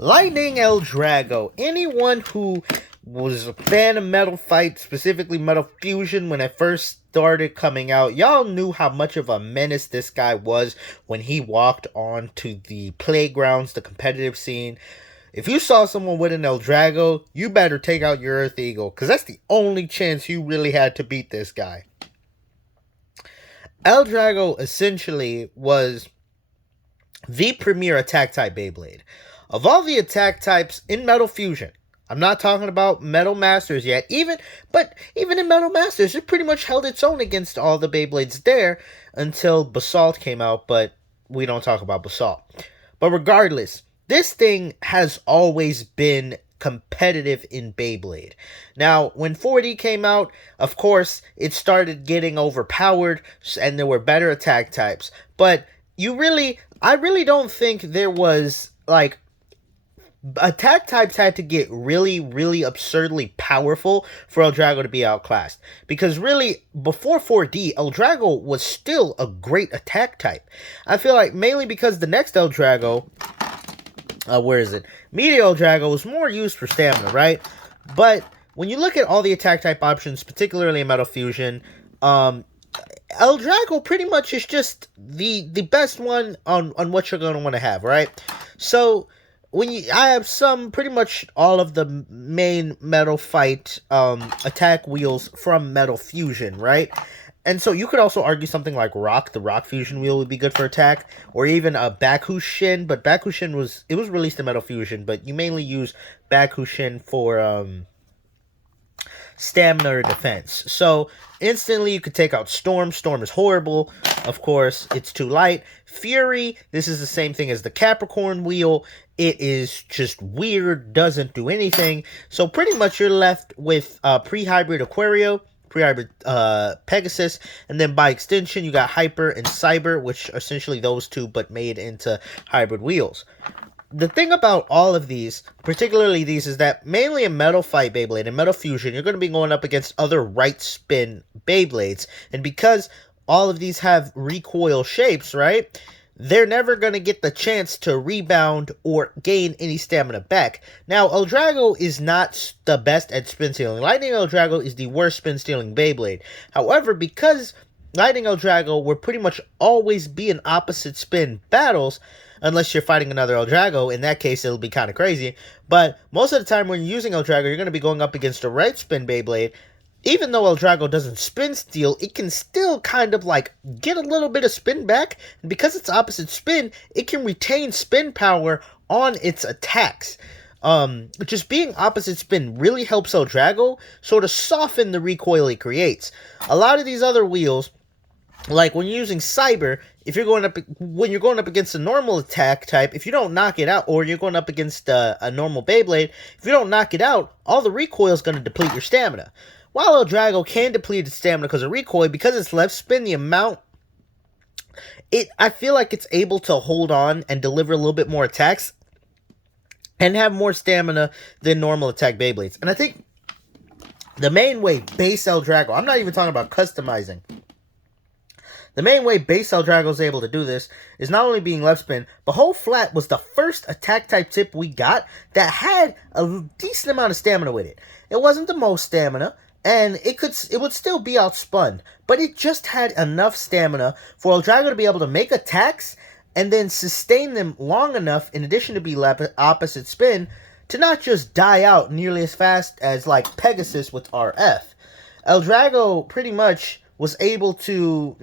Lightning L-Drago. Anyone who was a fan of Metal Fight, specifically Metal Fusion, when it first started coming out, y'all knew how much of a menace this guy was when he walked onto the playgrounds, the competitive scene. If you saw someone with an L-Drago, you better take out your Earth Eagle, because that's the only chance you really had to beat this guy. L-Drago essentially was the premier attack type Beyblade. Of all the attack types in Metal Fusion, I'm not talking about Metal Masters yet, even in Metal Masters, it pretty much held its own against all the Beyblades there until Basalt came out, but we don't talk about Basalt. But regardless, this thing has always been competitive in Beyblade. Now, when 4D came out, of course, it started getting overpowered, and there were better attack types, but I really don't think there was, like, attack types had to get really, really absurdly powerful for L-Drago to be outclassed. Because really, before 4D, L-Drago was still a great attack type. I feel like mainly because the next L-Drago, Meteor L-Drago was more used for stamina, right? But when you look at all the attack type options, particularly in Metal Fusion, L-Drago pretty much is just the best one on what you're going to want to have, right? So I have pretty much all of the main Metal Fight attack wheels from Metal Fusion, right? And so you could also argue something like the Rock Fusion wheel would be good for attack, or even a Bakushin, but Bakushin was released in Metal Fusion, but you mainly use Bakushin for stamina or defense. So instantly you could take out Storm. Storm is horrible. Of course, it's too light. Fury, this is the same thing as the Capricorn wheel. It is just weird, doesn't do anything. So pretty much you're left with pre-hybrid Aquario, pre-hybrid Pegasus, and then by extension you got Hyper and Cyber, which are essentially those two but made into hybrid wheels. The thing about all of these, particularly these, is that mainly in Metal Fight Beyblade and Metal Fusion, you're going to be going up against other right spin Beyblades. And because all of these have recoil shapes, right, they're never going to get the chance to rebound or gain any stamina back. Now, L-Drago is not the best at spin stealing. Lightning L-Drago is the worst spin stealing Beyblade. However, because Lightning L-Drago will pretty much always be in opposite spin battles, unless you're fighting another L-Drago. In that case, it'll be kind of crazy. But most of the time when you're using L-Drago, you're going to be going up against a right spin Beyblade. Even though L-Drago doesn't spin steal, it can still kind of like get a little bit of spin back. And because it's opposite spin, it can retain spin power on its attacks. Just being opposite spin really helps L-Drago sort of soften the recoil it creates. A lot of these other wheels, like when you're using Cyber, when you're going up against a normal attack type, if you don't knock it out, or you're going up against a normal Beyblade, if you don't knock it out, all the recoil is going to deplete your stamina. While L-Drago can deplete its stamina because of recoil, because it's left spin, the amount, I feel like it's able to hold on and deliver a little bit more attacks and have more stamina than normal attack Beyblades. And I think the main way base L-Drago, I'm not even talking about customizing, the main way base L-Drago is able to do this is not only being left spin, but Hold Flat was the first attack type tip we got that had a decent amount of stamina with it. It wasn't the most stamina, and it would still be outspun, but it just had enough stamina for L-Drago to be able to make attacks and then sustain them long enough, in addition to be opposite spin, to not just die out nearly as fast as like Pegasus with RF. L-Drago pretty much was able to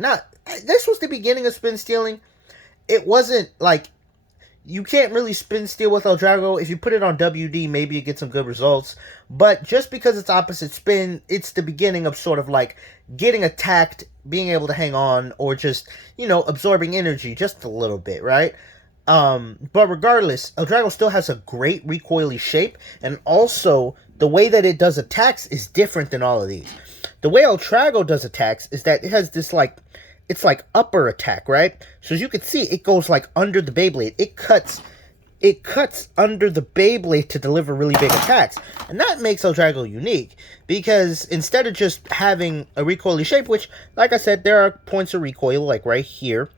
this was the beginning of spin stealing. It wasn't like, you can't really spin steal with L-Drago. If you put it on WD, maybe you get some good results. But just because it's opposite spin, it's the beginning of sort of like getting attacked, being able to hang on, or just, absorbing energy just a little bit, right? But regardless, L-Drago still has a great recoily shape, and also the way that it does attacks is different than all of these. The way L-Drago does attacks is that it has this it's like upper attack, right? So as you can see, it goes like under the Beyblade. It cuts under the Beyblade to deliver really big attacks. And that makes L-Drago unique, because instead of just having a recoily shape, which, like I said, there are points of recoil, like right here,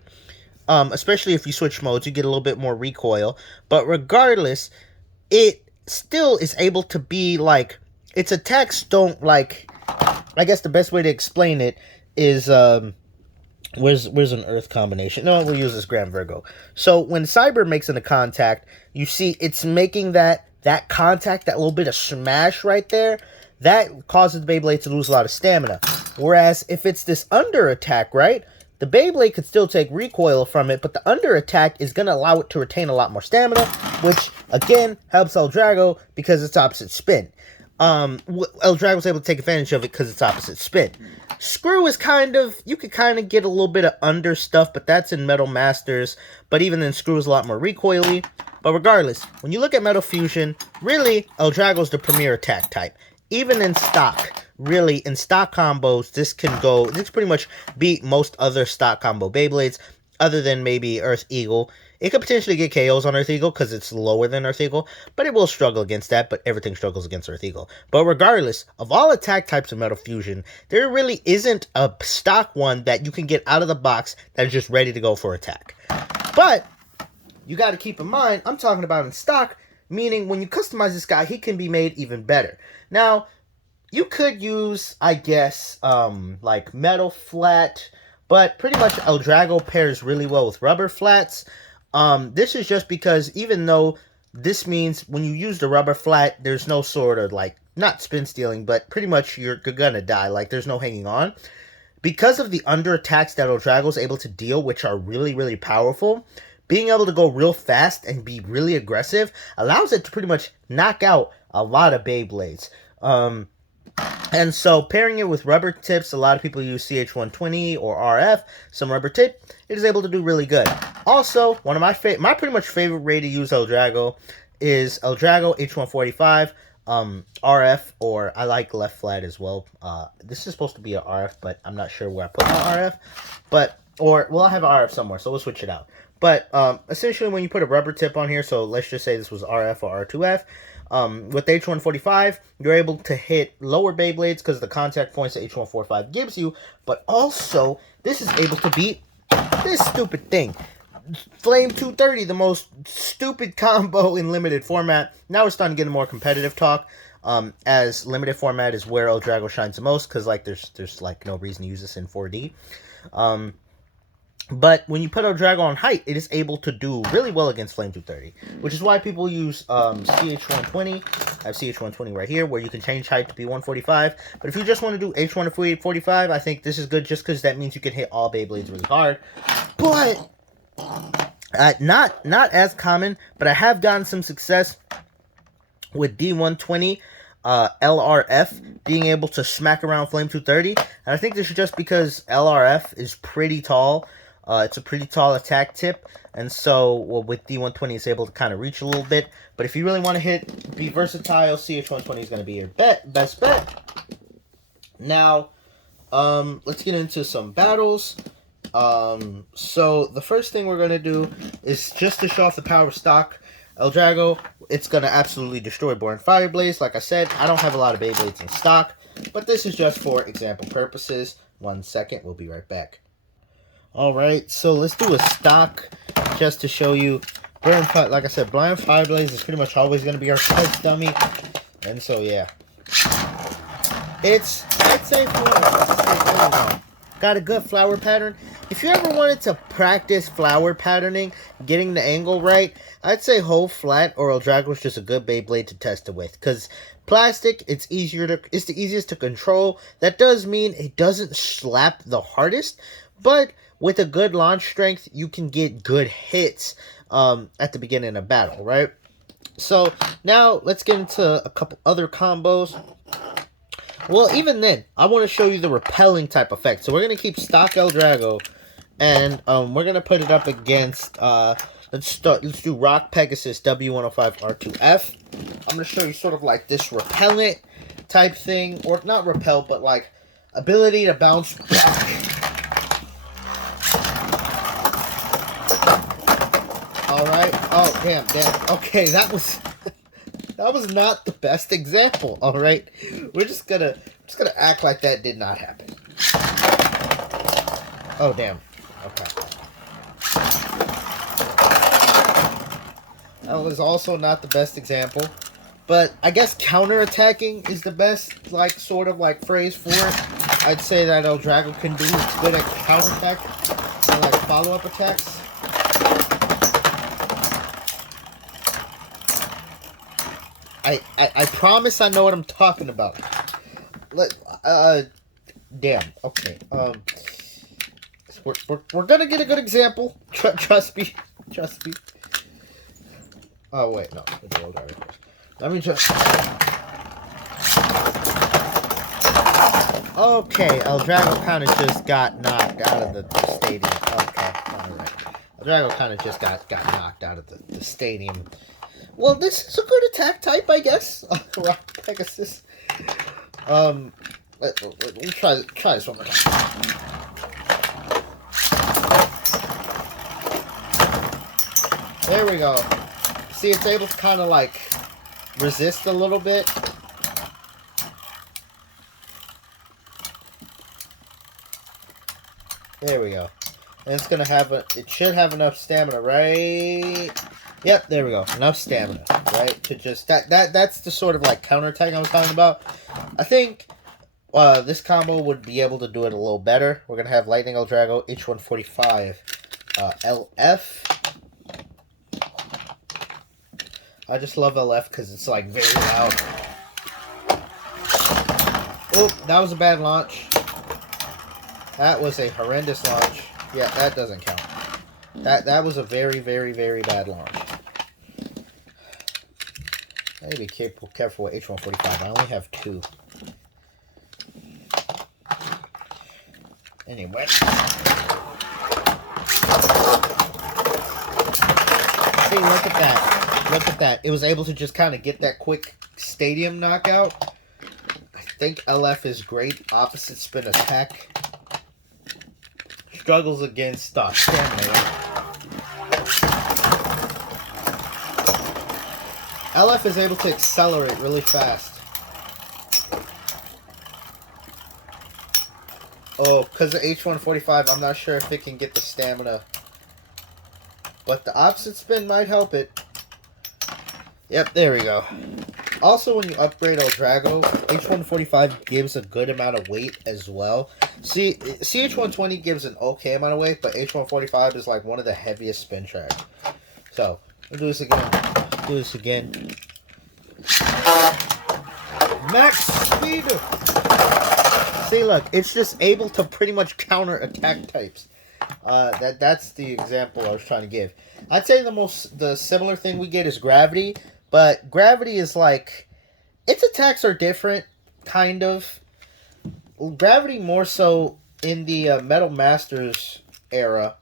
especially if you switch modes, you get a little bit more recoil. But regardless, it still is able to be like, its attacks don't like, I guess the best way to explain it is where's an Earth combination? No, we'll use this Grand Virgo. So when Cyber makes a contact, you see it's making that contact, that little bit of smash right there, that causes the Beyblade to lose a lot of stamina. Whereas if it's this under attack, right, the Beyblade could still take recoil from it, but the under attack is going to allow it to retain a lot more stamina, which again helps L-Drago because it's opposite spin. L-Drago was able to take advantage of it because it's opposite spin. Screw is kind of, you could kind of get a little bit of under stuff, but that's in Metal Masters. But even then, Screw is a lot more recoily. But regardless, when you look at Metal Fusion, really, L-Drago is the premier attack type. Even in stock, really, in stock combos, this pretty much beat most other stock combo Beyblades, other than maybe Earth Eagle. It could potentially get KOs on Earth Eagle because it's lower than Earth Eagle, but it will struggle against that, but everything struggles against Earth Eagle. But regardless, of all attack types of Metal Fusion, there really isn't a stock one that you can get out of the box that is just ready to go for attack. But you got to keep in mind, I'm talking about in stock, meaning when you customize this guy, he can be made even better. Now, you could use, I guess, like metal flat, but pretty much L-Drago pairs really well with rubber flats. This is just because even though this means when you use the rubber flat, there's no sort of like, not spin stealing, but pretty much you're gonna die. Like there's no hanging on. Because of the under attacks that L-Drago is able to deal, which are really, really powerful, being able to go real fast and be really aggressive allows it to pretty much knock out a lot of Beyblades. And so pairing it with rubber tips, a lot of people use CH120 or RF, some rubber tip, it is able to do really good. Also, one of my pretty much favorite way to use L-Drago is L-Drago H145, RF, or I like left flat as well. This is supposed to be a RF, but I'm not sure where I put my RF. But, I have an RF somewhere, so we'll switch it out. But essentially when you put a rubber tip on here, so let's just say this was RF or R2F, with H145, you're able to hit lower Beyblades because of the contact points that H145 gives you, but also, this is able to beat this stupid thing. Flame 230, the most stupid combo in limited format. Now we're starting to get a more competitive talk, as limited format is where L-Drago shines the most, because like there's like no reason to use this in 4D. But when you put L-Drago on height, it is able to do really well against Flame 230, which is why people use CH120. I have CH120 right here, where you can change height to be 145. But if you just want to do H145, I think this is good just because that means you can hit all Beyblades really hard. But not as common, but I have gotten some success with D120 LRF being able to smack around Flame 230. And I think this is just because LRF is pretty tall. It's a pretty tall attack tip, and so with D120 it's able to kind of reach a little bit. But if you really want to be versatile, CH120 is going to be your best bet. Now, let's get into some battles. So the first thing we're going to do is just to show off the power of stock L-Drago. It's going to absolutely destroy Boring Fire Blaze. Like I said, I don't have a lot of Beyblades in stock, but this is just for example purposes. 1 second, we'll be right back. Alright, so let's do a stock just to show you. Like I said, Blind Fire Blaze is pretty much always going to be our test dummy. And so, yeah. I'd say got a good flower pattern. If you ever wanted to practice flower patterning, getting the angle right, I'd say Whole Flat or L-Drago is just a good Beyblade to test it with. Because plastic, it's the easiest to control. That does mean it doesn't slap the hardest, but with a good launch strength, you can get good hits at the beginning of battle, right? So, now, let's get into a couple other combos. Well, even then, I want to show you the repelling type effect. So, we're going to keep stock L-Drago, and we're going to put it up against, let's do Rock Pegasus W105 R2F. I'm going to show you sort of like this repellent type thing, or not repel, but like ability to bounce back. Alright. Oh, damn. Okay, that was not the best example, alright? We're just gonna act like that did not happen. Oh, damn. Okay. That was also not the best example. But I guess counterattacking is the best, like, sort of, like, phrase for it. I'd say that L-Drago can do. It's good at counterattack and, like, follow-up attacks. I promise I know what I'm talking about. Damn. Okay. We're gonna get a good example. Trust me. Trust me. Oh wait, no. Let me just. Okay, L-Drago kind of just got knocked out of the stadium. Okay, alright. L-Drago kind of just got knocked out of the stadium. Well, this is a good attack type, I guess. Rock Pegasus. Let me try this one more time. There we go. See, it's able to kind of like resist a little bit. There we go. And it's gonna have it should have enough stamina, right? Yep, there we go. Enough stamina, right? To just that's the sort of like counterattack I was talking about. I think this combo would be able to do it a little better. We're gonna have Lightning L-Drago, H145, LF. I just love LF because it's like very loud. Oh, that was a bad launch. That was a horrendous launch. Yeah, that doesn't count. That was a very, very, very bad launch. I need to be careful with H145. I only have 2. Anyway. See, look at that. Look at that. It was able to just kind of get that quick stadium knockout. I think LF is great. Opposite spin attack. Struggles against stamina. LF is able to accelerate really fast. Oh, because of H145, I'm not sure if it can get the stamina. But the opposite spin might help it. Yep, there we go. Also, when you upgrade L-Drago, H145 gives a good amount of weight as well. See, CH120 gives an okay amount of weight, but H145 is like one of the heaviest spin tracks. So, we'll do this again. Do this again. Max speed! See, look, it's just able to pretty much counter attack types. That's the example I was trying to give. I'd say the similar thing we get is Gravity, but Gravity is like, its attacks are different, kind of. Gravity more so in the Metal Masters era.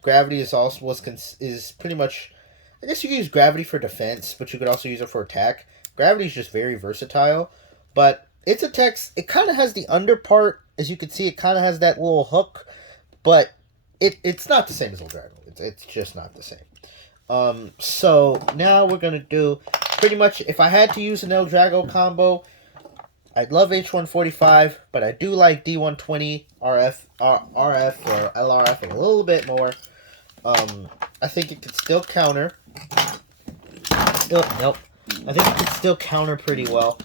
Gravity is pretty much, I guess you can use Gravity for defense, but you could also use it for attack. Gravity is just very versatile, but its attacks, it kind of has the under part, as you can see, it kind of has that little hook, but it's not the same as L-Drago. It's just not the same. So now we're going to do, pretty much, if I had to use an L-Drago combo, I'd love H145, but I do like D120 RF or LRF a little bit more. I think it could still counter. Oh, nope. I think it could still counter pretty well.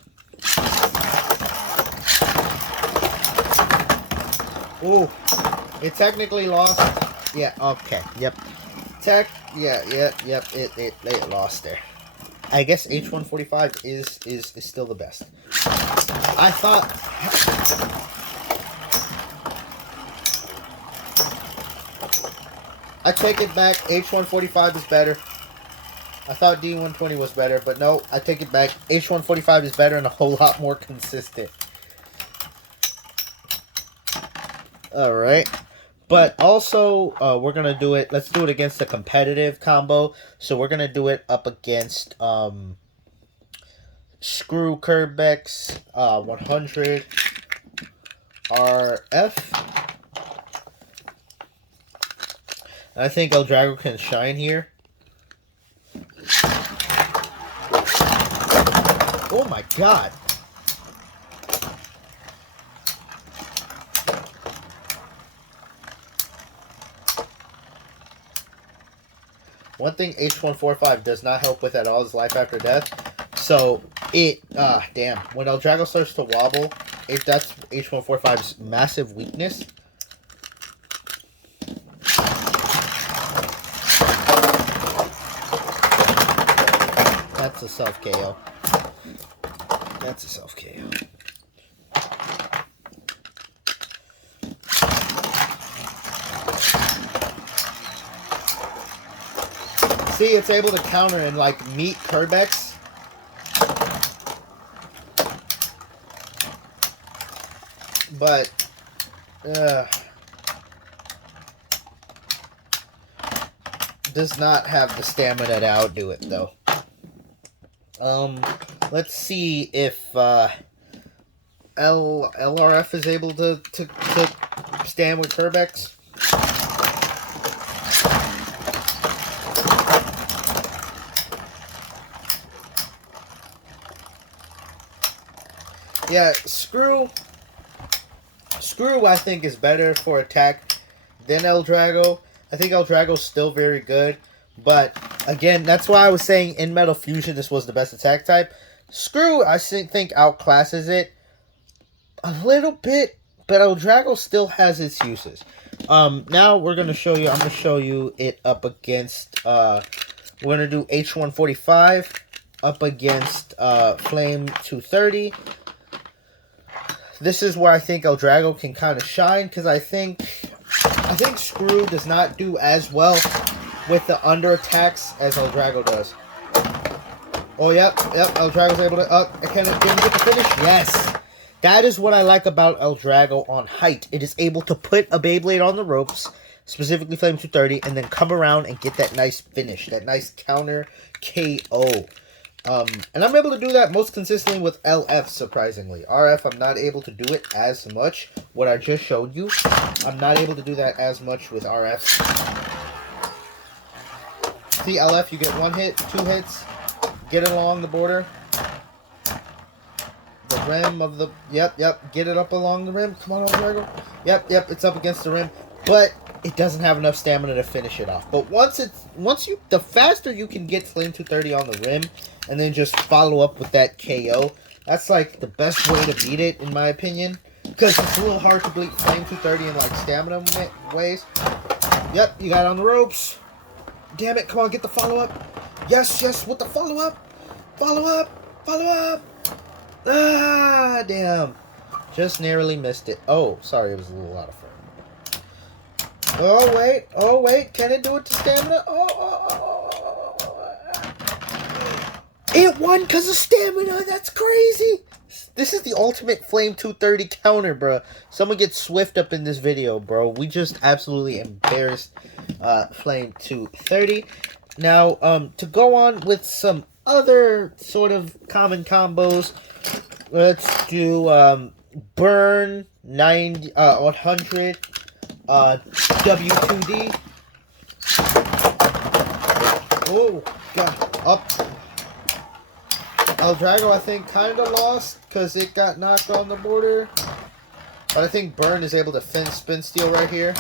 Ooh, it technically lost. Yeah, okay, yep. Yep, it lost there. I guess H145 is still the best. I thought... I take it back, H145 is better. I thought D120 was better, but no, I take it back. H145 is better and a whole lot more consistent. Alright. But also, we're going to do it, let's do it against a competitive combo. So we're going to do it up against Screw Kerbex 100 RF. And I think L-Drago can shine here. Oh my god. One thing H145 does not help with at all is life after death. So it damn, when L-Drago starts to wobble, that's H145's massive weakness. That's a self KO. That's a self KO. See, it's able to counter and like meet Kerbex. But does not have the stamina to outdo it though. Let's see if LRF is able to stand with Kerbex. Yeah, Screw I think is better for attack than L-Drago. I think L-Drago's still very good, but again, that's why I was saying in Metal Fusion this was the best attack type. Screw I think outclasses it a little bit, but L-Drago still has its uses. Now we're gonna show you. I'm gonna show you it up against. We're gonna do H145 up against Flame 230. This is where I think L-Drago can kind of shine, because I think Screw does not do as well with the under attacks as L-Drago does. Oh, yep, L-Drago's able to, can it get the finish? Yes! That is what I like about L-Drago on height. It is able to put a Beyblade on the ropes, specifically Flame 230, and then come around and get that nice finish, that nice counter KO. And I'm able to do that most consistently with LF, surprisingly. RF, I'm not able to do it as much. What I just showed you, I'm not able to do that as much with RF. See, LF, you get 1 hit, 2 hits, get it along the border. The rim of the... Yep, get it up along the rim. Come on, L-Drago. Yep, it's up against the rim. But it doesn't have enough stamina to finish it off. But the faster you can get Flame 230 on the rim, and then just follow up with that KO, that's like the best way to beat it, in my opinion. Because it's a little hard to beat Flame 230 in like stamina ways. Yep, you got it on the ropes. Damn it, come on, get the follow-up. Yes, with the follow-up. Follow-up. Ah, damn. Just narrowly missed it. Oh, sorry, it was a little out of frame. Oh, wait. Can it do it to stamina? It won because of stamina. That's crazy. This is the ultimate Flame 230 counter, bro. Someone get Swift up in this video, bro. We just absolutely embarrassed Flame 230. Now, to go on with some other sort of common combos, let's do Burn 100 W2D. Oh, God. Up. L-Drago, I think, kind of lost because it got knocked on the border. But I think Burn is able to spin steal right here.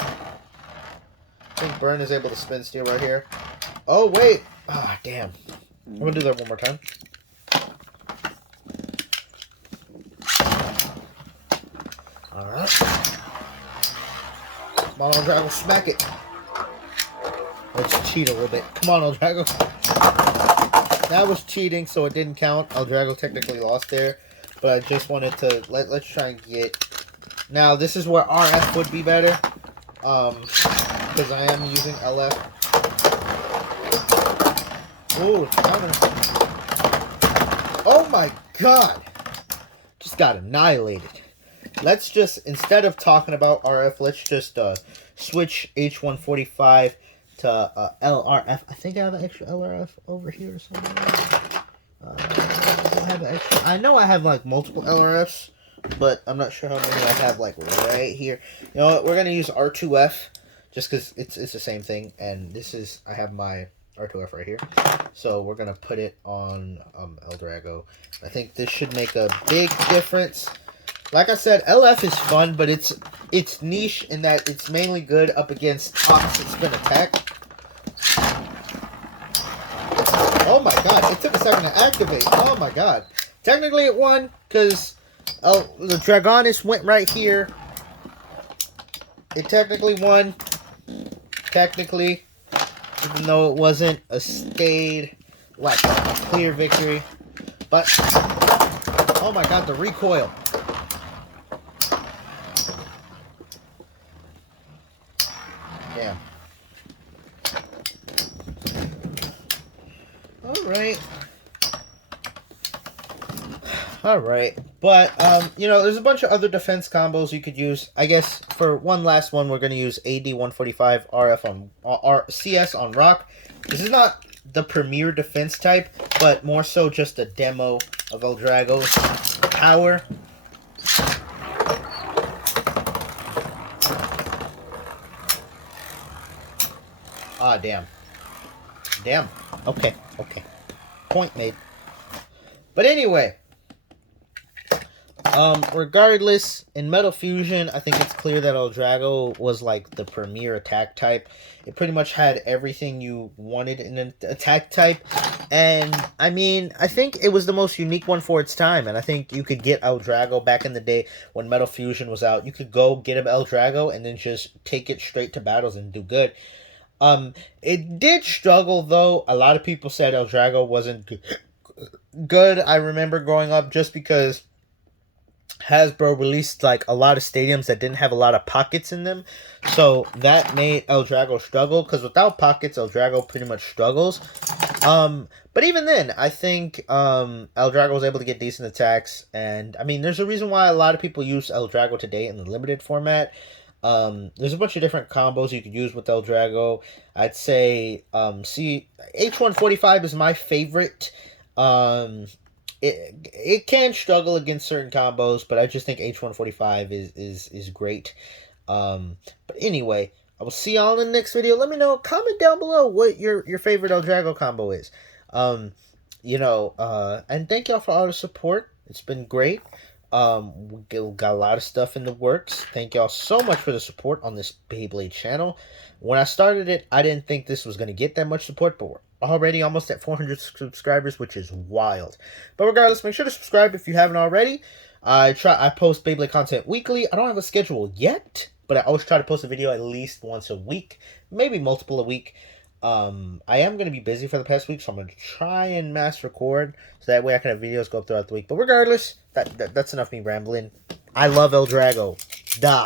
Oh, wait. Ah, damn. I'm going to do that one more time. Alright. Come on, L-Drago, smack it. Let's cheat a little bit. Come on, L-Drago. That was cheating, so it didn't count. L-Drago technically lost there. But I just wanted to... Let's try and get... Now, this is where RF would be better. Because I am using LF. Oh, counter. Oh my god! Just got annihilated. Let's just, instead of talking about RF, let's just switch H145 to LRF. I think I have an extra LRF over here or something. I know I have like multiple LRFs, but I'm not sure how many I have like right here. You know what? We're gonna use R2F just because it's the same thing, and I have my R2F right here, so we're gonna put it on L-Drago. I think this should make a big difference. Like I said, LF is fun, but it's niche in that it's mainly good up against opposite spin attack. second to activate. Oh my god. Technically it won, because the Dragonis went right here. It technically won. Technically. Even though it wasn't a like a clear victory. But, oh my god, the recoil. Damn. Alright. Alright. But, you know, there's a bunch of other defense combos you could use. I guess for one last one, we're going to use AD 145 RF on CS on Rock. This is not the premier defense type, but more so just a demo of L-Drago's power. Ah, damn. Damn. Okay, okay. Point made. But anyway, regardless, in Metal Fusion, I think it's clear that L-Drago was like the premier attack type. It pretty much had everything you wanted in an attack type. And, I mean, I think it was the most unique one for its time. And I think you could get L-Drago back in the day when Metal Fusion was out. You could go get an L-Drago and then just take it straight to battles and do good. It did struggle, though. A lot of people said L-Drago wasn't good. I remember growing up just because Hasbro released like a lot of stadiums that didn't have a lot of pockets in them, so that made L-Drago struggle, because without pockets L-Drago pretty much struggles. But even then, I think L-Drago was able to get decent attacks, and I mean there's a reason why a lot of people use L-Drago today in the limited format. There's a bunch of different combos you could use with L-Drago. I'd say H145 is my favorite. It can struggle against certain combos, but I just think H145 is great. But anyway, I will see y'all in the next video. Let me know, comment down below what your favorite L-Drago combo is. You know, and thank y'all for all the support. It's been great. We got a lot of stuff in the works. Thank y'all so much for the support on this Beyblade channel. When I started it, I didn't think this was going to get that much support, but we're already almost at 400 subscribers, which is wild. But regardless, make sure to subscribe if you haven't already. I post Beyblade content weekly. I don't have a schedule yet, but I always try to post a video at least once a week, maybe multiple a week. I am going to be busy for the past week, so I'm going to try and mass record, so that way I can have videos go up throughout the week. But regardless, that's enough me rambling. I love L-Drago. Da.